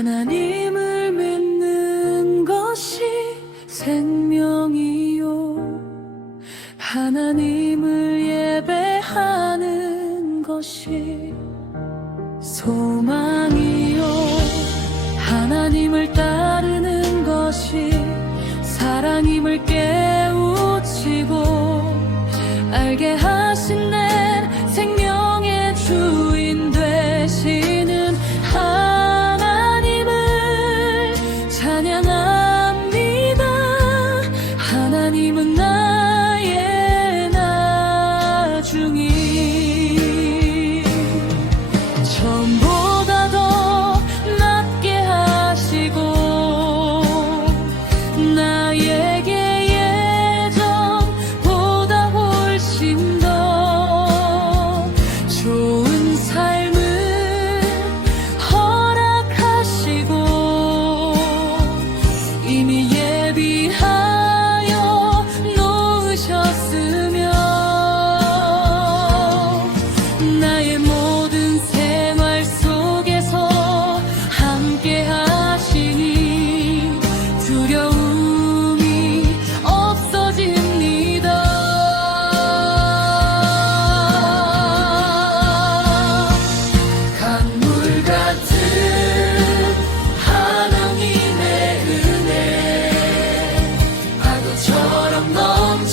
하나님을 믿는 것이 생명이요. 하나님을 예배하는 것이 소망이요. 하나님을 따르는 것이 사랑임을 깨우치고 알게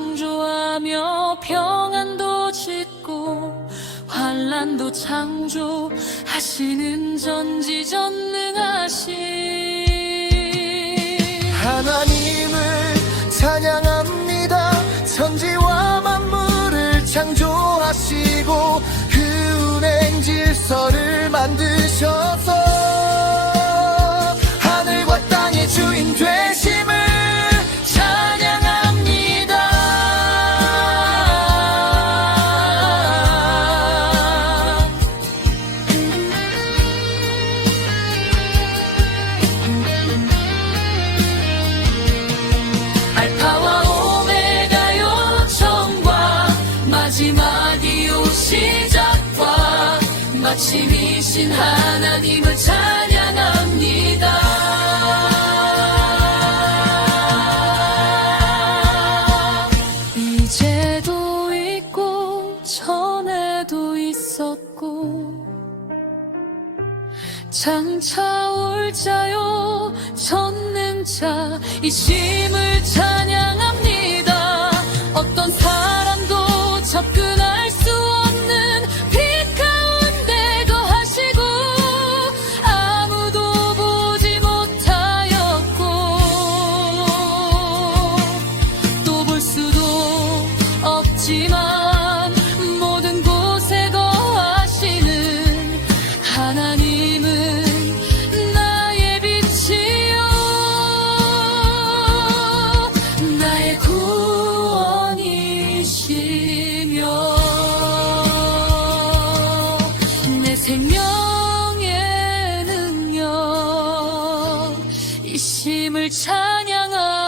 창조하며 평안도 짓고 환란도 창조하시는 전지전능하신 하나님을 찬양합니다. 천지와 만물을 창조하시고 그 운행 질서를 만드 마침이신 하나님을 찬양합니다. 이제도 있고 전에도 있었고 장차 올 자요 전능 자이 심을 찬양하 모든 곳에 거하시는 하나님은 나의 빛이요. 나의 구원이시며 내 생명의 능력 이심을 찬양하